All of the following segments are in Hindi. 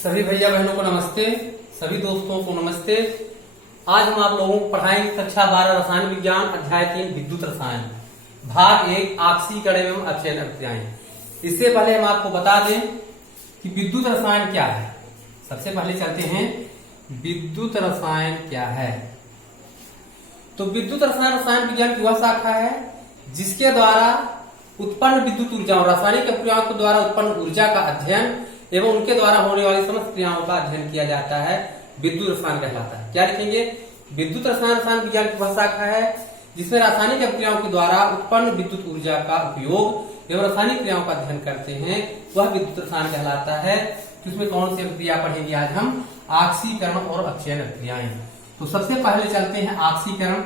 सभी भैया बहनों को नमस्ते, सभी दोस्तों को नमस्ते। आज हम आप लोगों को पढ़ाएंगे कक्षा 12 रसायन विज्ञान अध्याय 3 विद्युत रसायन भाग 1 आक्सीकरण एवं अपचयन अभिक्रियाएं। इससे पहले हम आपको बता दें कि विद्युत रसायन क्या है। सबसे पहले चलते हैं विद्युत रसायन क्या है। तो विद्युत रसायन रसायन विज्ञान की वह शाखा है जिसके द्वारा उत्पन्न विद्युत ऊर्जा और रासायनिक अभिक्रियाओं के द्वारा उत्पन्न ऊर्जा का अध्ययन एवं उनके द्वारा होने वाली समस्त क्रियाओं का अध्ययन किया जाता है। विद्युत रसायन कहलाता है। क्या लिखेंगे? विद्युत रसायन रसायन विज्ञान की वह शाखा है जिसमें रासायनिक अभिक्रियाओं के द्वारा उत्पन्न विद्युत ऊर्जा का उपयोग एवं रासायनिक क्रियाओं का अध्ययन करते हैं, वह विद्युत रसायन कहलाता है। उसमें कौन सी अभिक्रिया पढ़ेंगे आज हम? आक्सीकरण और अपचयन अभिक्रियाएं। तो सबसे पहले चलते हैं आक्सीकरण।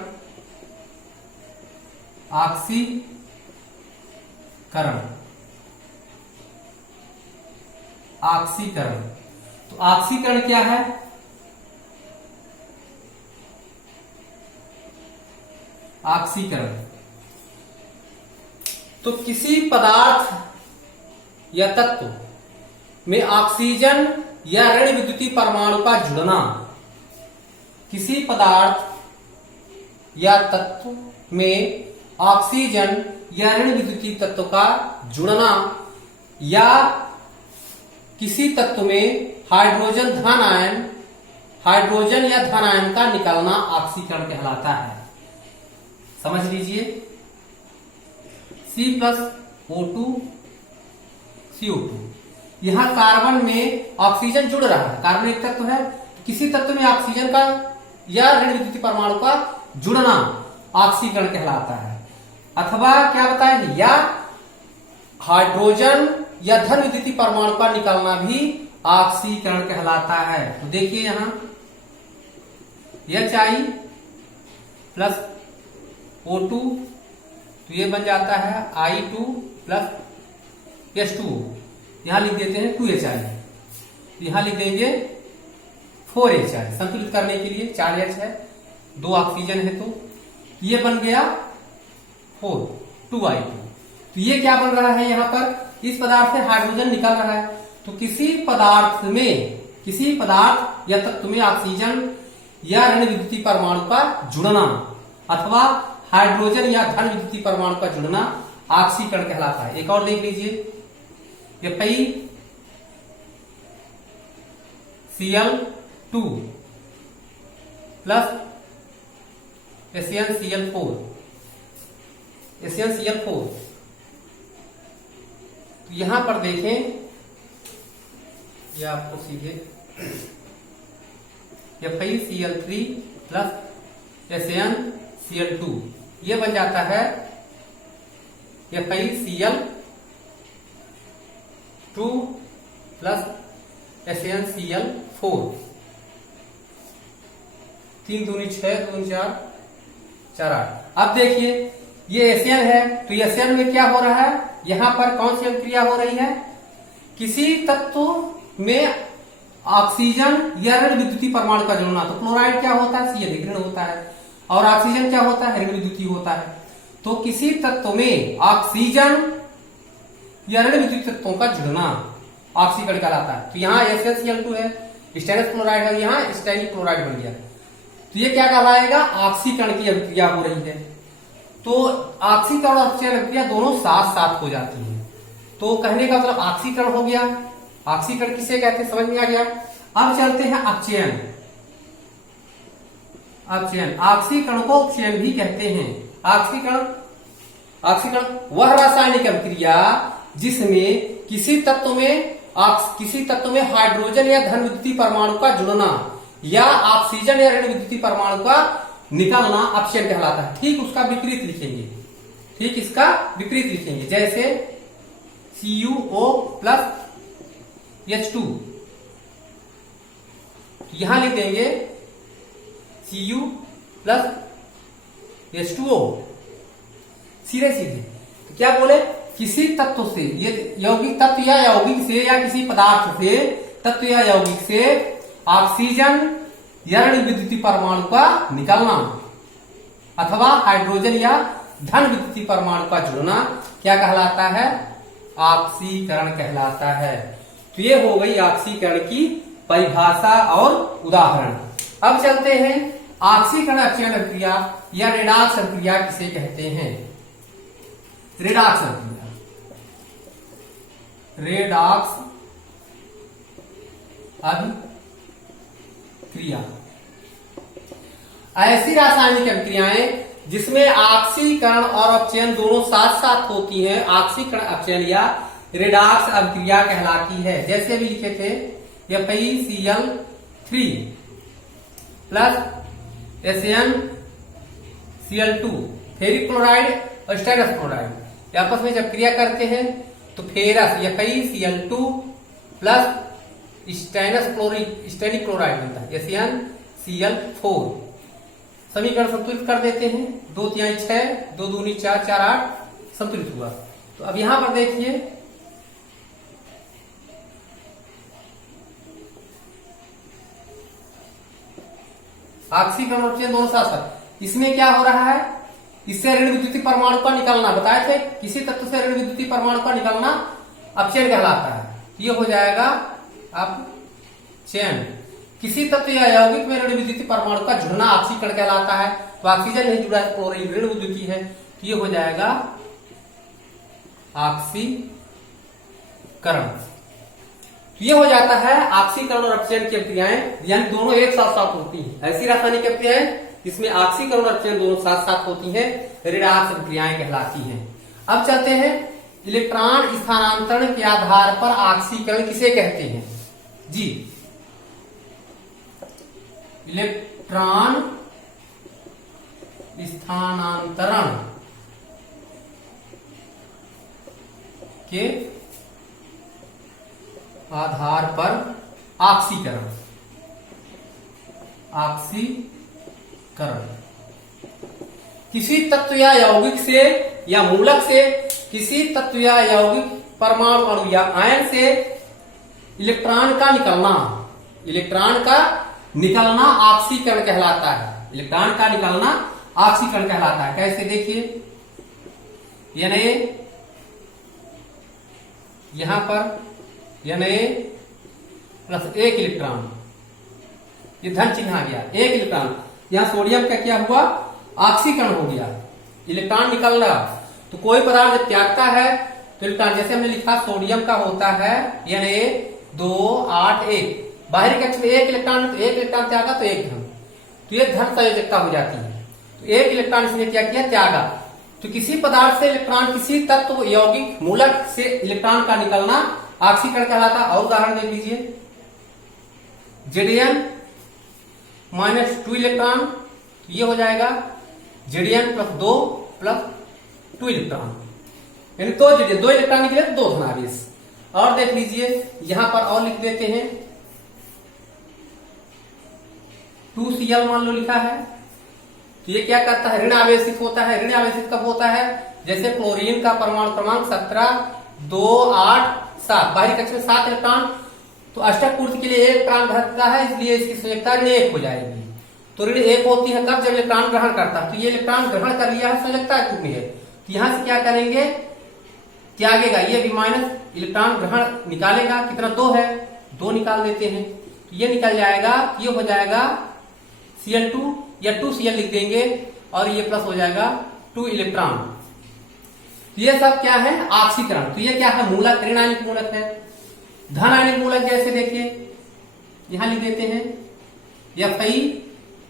आक्सीकरण तो आक्सीकरण क्या है? आक्सीकरण तो किसी पदार्थ या तत्व में ऑक्सीजन या ऋण विद्युतीय परमाणु का जुड़ना। किसी पदार्थ या तत्व में ऑक्सीजन या ऋण विद्युतीय तत्व का जुड़ना या किसी तत्व में हाइड्रोजन या धन आयन का निकलना ऑक्सीकरण कहलाता है। समझ लीजिए, C+O2 CO2। यहां कार्बन में ऑक्सीजन जुड़ रहा है, कार्बन एक तत्व है। किसी तत्व में ऑक्सीजन का या ऋण विद्युतीय परमाणु का जुड़ना ऑक्सीकरण कहलाता है। अथवा क्या बताएं, या हाइड्रोजन या धन विद्युतीय परमाणु का निकलना भी ऑक्सीकरण कहलाता है। तो देखिए यहां HI+O2 तो ये बन जाता है I2+H2O। यहां लिख देते हैं 2HI, यहां लिख देंगे 4HI। संतुलित करने के लिए 4H है, 2 ऑक्सीजन है, तो ये बन गया 2I2। तो ये क्या बन रहा है? यहां पर इस पदार्थ से हाइड्रोजन निकल रहा है। तो किसी पदार्थ या तत्व में ऑक्सीजन या ऋण विद्युतीय परमाणु का जुड़ना अथवा हाइड्रोजन या धन विद्युतीय परमाणु का जुड़ना ऑक्सीकरण कहलाता है। एक और देख लीजिए, FeCl2 प्लस SnCl4। तो यहां पर देखें, यह आपको सीधे FeCl3 प्लस SnCl2 ये बन जाता है FeCl2 प्लस SnCl4। 3 दूनी 6, 2 4, 4 8। अब देखिए ये Sn है, तो Sn में क्या हो रहा है? यहां पर कौन सी अभिक्रिया हो रही है? किसी तत्व में ऑक्सीजन या ऋण विद्युतीय परमाणु का जुड़ना। तो क्लोराइड क्या होता है? Cl ऋण होता है, और ऑक्सीजन क्या होता है? ऋण विद्युतीय होता है। तो किसी तत्व में ऑक्सीजन या ऋण विद्युतीय तत्वों का जुड़ना ऑक्सीकरण कहलाता है। तो यहाँ SnCl2 है, स्टेनस क्लोराइड है, यहाँ स्टेनिक क्लोराइड बन गया। तो ये क्या कहलाएगा? ऑक्सीकरण की अभिक्रिया हो रही है। तो ऑक्सीकरण और अपचयन अभिक्रिया दोनों साथ साथ हो जाती है। तो कहने का मतलब ऑक्सीकरण हो गया। ऑक्सीकरण किसे कहते हैं समझ में आ गया। अब चलते हैं अपचयन। ऑक्सीकरण को अपचयन भी कहते हैं। ऑक्सीकरण वह रासायनिक अभिक्रिया जिसमें किसी तत्व में हाइड्रोजन या धन विद्युतीय परमाणु का जुड़ना या ऑक्सीजन या ऋण विद्युतीय परमाणु का निकलना अपचयन कहलाता है। ठीक उसका विपरीत लिखेंगे, जैसे CuO+H2। यहां लिख देंगे Cu+H2O सीधे। तो क्या बोले? किसी तत्व से, ये यौगिक तत्व या यौगिक से, या किसी पदार्थ से, तत्व या यौगिक से ऑक्सीजन या ऋण विद्युतीय परमाणु का निकलना अथवा हाइड्रोजन या धन विद्युतीय परमाणु का जुड़ना क्या कहलाता है? ऑक्सीकरण कहलाता है। तो ये हो गई ऑक्सीकरण की परिभाषा और उदाहरण। अब चलते हैं ऑक्सीकरण अपचयन अभिक्रिया या रेडॉक्स अभिक्रिया किसे कहते हैं। रेडॉक्स अभिक्रिया, रेडॉक्स अभिक्रिया ऐसी रासायनिक अभिक्रियाएं जिसमें ऑक्सीकरण और अपचयन दोनों साथ साथ होती हैं, ऑक्सीकरण अपचयन या रेडॉक्स अभिक्रिया कहलाती है। जैसे भी लिखे थे FeCl3 plus SnCl2 ferric chloride और स्टेनस क्लोराइड आपस में जब क्रिया करते हैं तो ferrous FeCl2 plus Stenik chloride बनता है SnCl4। समीकरण संतुलित कर देते हैं, 2 3 6 2 दूनी 4 4 8 संतुलित हुआ। तो अब यहां पर देखिए ऑक्सीकरण और अपचयन दोनों साथ साथ, इसमें क्या हो रहा है, इससे ऋण विद्युतीय परमाणु का निकलना, बताए थे किसी तत्व से ऋण विद्युतीय परमाणु का निकलना अपचयन कहलाता है। ये हो जाएगा अपचयन। किसी तत्व या यौगिक में ऋण विद्युतीय परमाणु का जुड़ना ऑक्सीकरण कहलाता है। तो ऑक्सीजन नहीं जुड़ा है, क्लोरीन ऋण विद्युतीय है, तो ये हो जाएगा ऑक्सीकरण। तो ये हो जाता है ऑक्सीकरण और अपचयन की अभिक्रियाएं, यानी दोनों एक साथ साथ होती हैं। ऐसी रासायनिक अभिक्रियाएं जिसमें ऑक्सीकरण और अपचयन दोनों साथ साथ होती हैं, रेडॉक्स अभिक्रियाएं कहलाती हैं। अब चलते हैं इलेक्ट्रॉन स्थानांतरण के आधार पर ऑक्सीकरण किसे कहते हैं जी। इलेक्ट्रॉन स्थानांतरण के आधार पर ऑक्सीकरण, ऑक्सीकरण किसी तत्व या यौगिक से या मूलक से किसी तत्व या यौगिक परमाणु अणु या आयन से इलेक्ट्रॉन का निकलना, इलेक्ट्रॉन का निकलना ऑक्सीकरण कहलाता है। इलेक्ट्रॉन का निकलना ऑक्सीकरण कहलाता है। कैसे देखिए, यानी यहां पर यानी प्लस 1 इलेक्ट्रॉन, ये धन चिन्ह आ गया, 1 इलेक्ट्रॉन, यहां सोडियम का क्या हुआ, ऑक्सीकरण हो गया, इलेक्ट्रॉन निकल रहा। तो कोई पदार्थ जब त्यागता है तो इलेक्ट्रॉन, जैसे हमने लिखा सोडियम का होता है यानी 2 8 1, बाहरी कक्ष में 1 इलेक्ट्रॉन, तो 1 इलेक्ट्रॉन त्यागा तो 1 धन, तो ये धन संयोजकता हो जाती है। तो 1 इलेक्ट्रॉन इसने क्या किया, त्यागा। तो किसी पदार्थ से इलेक्ट्रॉन, किसी तत्व यौगिक मूलक से इलेक्ट्रॉन का निकलना ऑक्सीकरण कहलाता। और उदाहरण देख लीजिए, Zn -2 इलेक्ट्रॉन, ये हो जाएगा Zn +2 +2 इलेक्ट्रॉन, यानी 2 Zn, 2 इलेक्ट्रॉन निकले तो 2 धनावेश। और देख लीजिए यहां पर और लिख देते हैं 2Cl मान लो लिखा है, तो ये क्या करता है, ऋण आवेशित होता है। ऋण आवेशित कब होता है, जैसे क्लोरीन का परमाणु क्रमांक 17 2 8 7, बाहरी कक्ष में 7 इलेक्ट्रॉन, तो अष्टक पूर्ति के लिए 1 इलेक्ट्रॉन घटता है, इसलिए इसकी संयोजकता ऋण 1 हो जाएगी। तो ऋण 1 होती है कब, जब इलेक्ट्रॉन ग्रहण करता है। तो ये इलेक्ट्रॉन ग्रहण कर लिया है, संयोजकता कितनी है, तो यहां से क्या करेंगे, त्यागेगा, ये भी माइनस इलेक्ट्रॉन ग्रहण निकालेगा, कितना 2 है, 2 निकाल देते हैं, तो ये निकल जाएगा, ये हो जाएगा Cl2 या 2Cl लिख देंगे, और ये प्लस हो जाएगा 2 इलेक्ट्रॉन। ये सब क्या है, ऑक्सीकरण। तो ये क्या है, मूलक, ऋण आयनिक मूलक है। धन आयनिक मूलक जैसे देखिए यहां लिख देते हैं Fe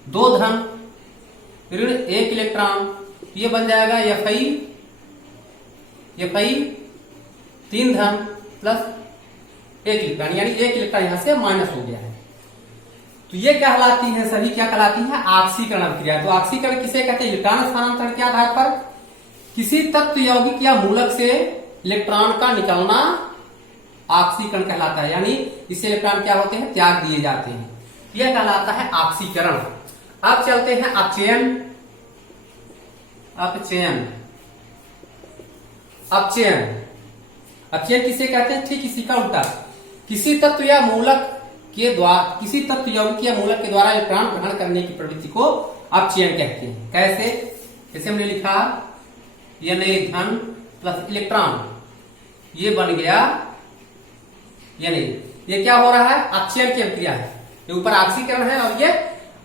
2 धन ऋण 1 इलेक्ट्रॉन, ये बन जाएगा Fe 3 धन प्लस 1 इलेक्ट्रॉन, यानी 1 इलेक्ट्रॉन यहां से माइनस हो गया है। तो ये कहलाती है, सभी क्या कहलाती है, ऑक्सीकरण अभिक्रिया। तो ऑक्सीकरण किसे कहते हैं, इलेक्ट्रॉन स्थानांतरण के आधार पर किसी तत्व यौगिक या मूलक से इलेक्ट्रॉन का निकलना ऑक्सीकरण कहलाता है, यानी इससे इलेक्ट्रॉन क्या होते हैं, त्याग दिए जाते हैं, यह कहलाता है ऑक्सीकरण। अब चलते हैं अपचयन। अपचयन, अपचयन, अपचयन किसे कहते हैं, ठीक इसी का उल्टा, किसी तत्व या मूलक के द्वारा, किसी तत्व यौगिक या मूलक के द्वारा इलेक्ट्रॉन ग्रहण करने की प्रवृत्ति को अपचयन कहते हैं। कैसे, जैसे हमने लिखा यानी धन प्लस इलेक्ट्रॉन, ये बन गया ये नहीं, ये क्या हो रहा है, अपचयन की अभिक्रिया है। ये ऊपर ऑक्सीकरण है और ये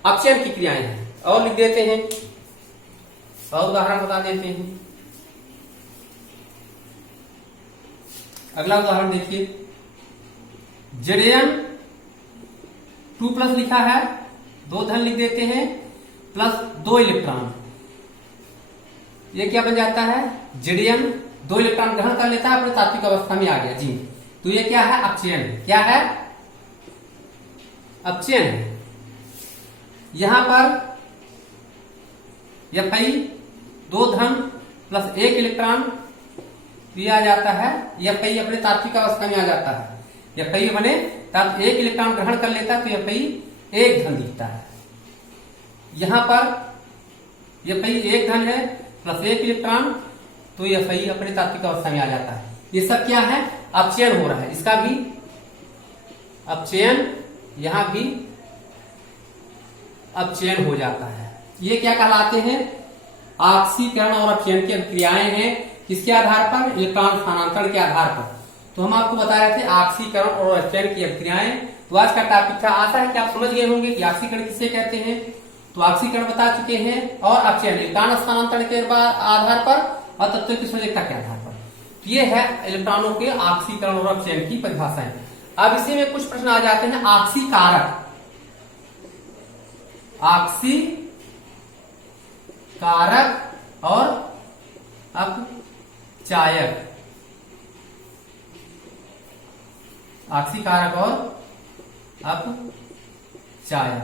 अपचयन की क्रियाएं हैं। और लिख देते हैं और उदाहरण बता देते हैं। अगला उदाहरण देखिए, Zn 2+ लिखा है, 2 धन लिख देते हैं, प्लस 2 इलेक्ट्रॉन। ये क्या बन जाता है, Zn 2 इलेक्ट्रॉन ग्रहण कर लेता है, अपने तात्विक अवस्था में आ गया जी। तो ये क्या है, अपचयन है। क्या है, अपचयन है। यहां पर Fi 2 धन प्लस 1 इलेक्ट्रॉन दिया जाता है, Fi अपने तात्विक अवस्था में आ जाता है। Fi बने तब 1 इलेक्ट्रॉन ग्रहण कर लेता है, तो Fi 1 धन दिखता है। यहां पर Fi 1 धन है प्लस 1 इलेक्ट्रॉन, तो Fi अपने तात्विक अवस्था में आ जाता है। ये सब क्या है, अपचयन हो रहा है। इसका भी अपचयन, यहां भी अपचयन हो जाता है। ये क्या कहलाते हैं, ऑक्सीकरण और अपचयन की क्रियाएं हैं। किसके आधार पर, इलेक्ट्रॉन स्थानांतरण के आधार पर। तो हम आपको बता रहे थे ऑक्सीकरण और अपचयन की क्रियाएं। तो आज का टॉपिक था, आशा है कि आप समझ गए होंगे कि ऑक्सीकरण किसे कहते हैं। तो ऑक्सीकरण बता चुके हैं और अपचयन इलेक्ट्रॉन स्थानांतरण के आधार पर और तत्व की संयोजकता के आधार पर। तो ये है इलेक्ट्रॉनों के ऑक्सीकरण और अपचयन की परिभाषाएं। अब इसी में कुछ प्रश्न आ जाते हैं, ऑक्सीकारक, ऑक्सीकारक और अपचायक, ऑक्सीकारक और अपचायक।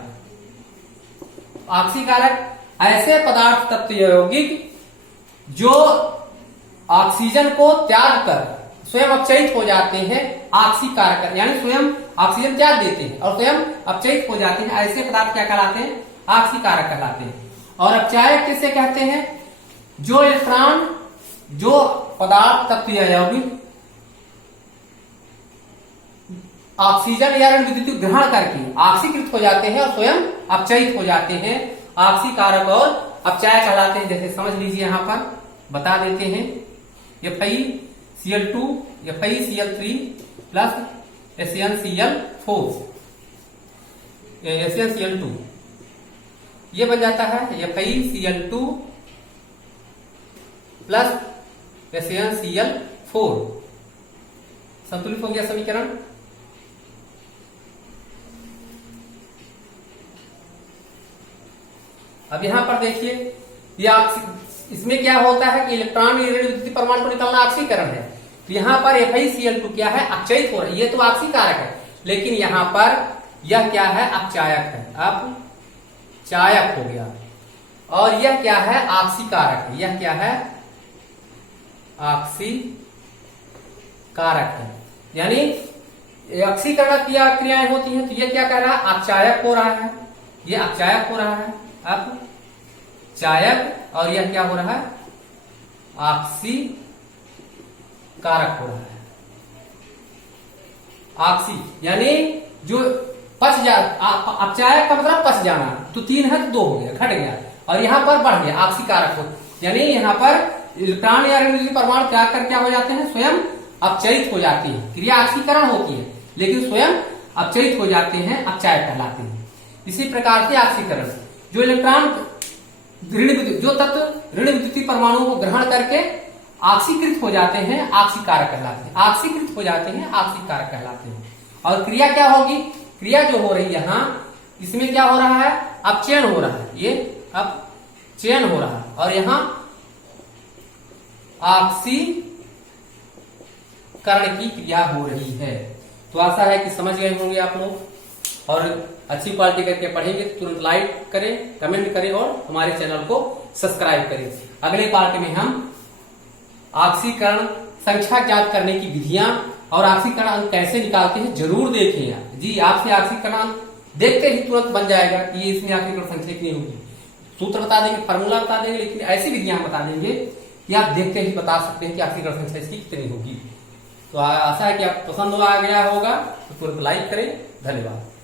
ऑक्सीकारक ऐसे पदार्थ तत्व यौगिक जो ऑक्सीजन को त्याग कर स्वयं अपचयित हो जाते हैं, ऑक्सीकारक यानी स्वयं ऑक्सीजन त्याग देते हैं और स्वयं अपचयित हो जाते हैं। ऐसे पदार्थ क्या कहलाते हैं, ऑक्सीकारक कहलाते हैं। और अपचायक किसे कहते हैं, जो इलेक्ट्रॉन, जो पदार्थ तत्व यौगिक ऑक्सीजन या ऋण विद्युत ग्रहण करके ऑक्सीकृत हो जाते हैं और स्वयं अपचयित हो जाते हैं, ऑक्सीकारक और अपचायक कहलाते हैं। जैसे समझ लीजिए, यहां पर बता देते हैं, FeCl2, FeCl3 plus SnCl4, SnCl2 ये बन जाता है FeCl2 प्लस SnCl4। संतुलित हो गया समीकरण। अब यहां पर देखिए, इसमें क्या होता है कि इलेक्ट्रॉन विद्युत परमाणु को निकलना ऑक्सीकरण है। तो यहां पर FeCl2 क्या है, अपचयित हो रहा है। ये तो ऑक्सीकारक है, लेकिन यहां पर यह क्या है, अपचायक है, अपचायक हो गया। और यह क्या है, ऑक्सीकारक है। यह क्या है, ऑक्सीकारक है। यानी ऑक्सीकरण क्रियाएं होती हैं। तो ये क्या कर रहा है, अपचायक हो रहा है, ये अपचायक हो रहा है, अपचायक। और यह क्या हो रहा है, ऑक्सीकारक हो रहा है। ऑक्सी यानी जो पच जा, अपचायक का मतलब पच जाना। तो 3 है तो 2 हो गया, घट गया, और यहां पर बढ़ गया, ऑक्सीकारक हो। यानी यहां पर इलेक्ट्रॉन या ऋण परमाणु त्याग कर क्या हो जाते हैं, स्वयं अपचयित हो जाती है। क्रिया ऑक्सीकरण होती है लेकिन स्वयं अपचयित हो जाते हैं, अपचायक कहलाते हैं। इसी प्रकार से ऑक्सीकरण, जो इलेक्ट्रॉन जो तत्व ऋण विद्युतीय परमाणुओं को ग्रहण करके ऑक्सीकृत हो जाते हैं, ऑक्सीकारक कहलाते हैं। ऑक्सीकृत हो जाते हैं, ऑक्सीकारक कहलाते हैं। और क्रिया क्या होगी, क्रिया जो हो रही है यहां, इसमें क्या हो रहा है, अपचयन हो रहा है, ये अपचयन हो रहा है। और यहां ऑक्सीकरण की क्रिया हो रही है। तो आशा है कि समझ गए होंगे आप लोग, और अच्छी क्वालिटी करके पढ़ेंगे तो तुरंत लाइक करें, कमेंट करें और हमारे चैनल को सब्सक्राइब करें। अगले पार्ट में हम ऑक्सीकरण संख्या ज्ञात करने की विधियां और ऑक्सीकरण कैसे निकालते हैं जरूर देखें। जी, आपसे ऑक्सीकरण देखते ही तुरंत बन जाएगा कि ये इसमें ऑक्सीकरण संख्या कितनी होगी। सूत्र बता देंगे, फार्मूला बता देंगे, लेकिन ऐसी विधियां बता देंगे कि आप देखते ही बता सकते हैं कि ऑक्सीकरण संख्या इसकी कितनी होगी। तो आशा है कि आप पसंद आ गया होगा, तो तुरंत लाइक करें। धन्यवाद।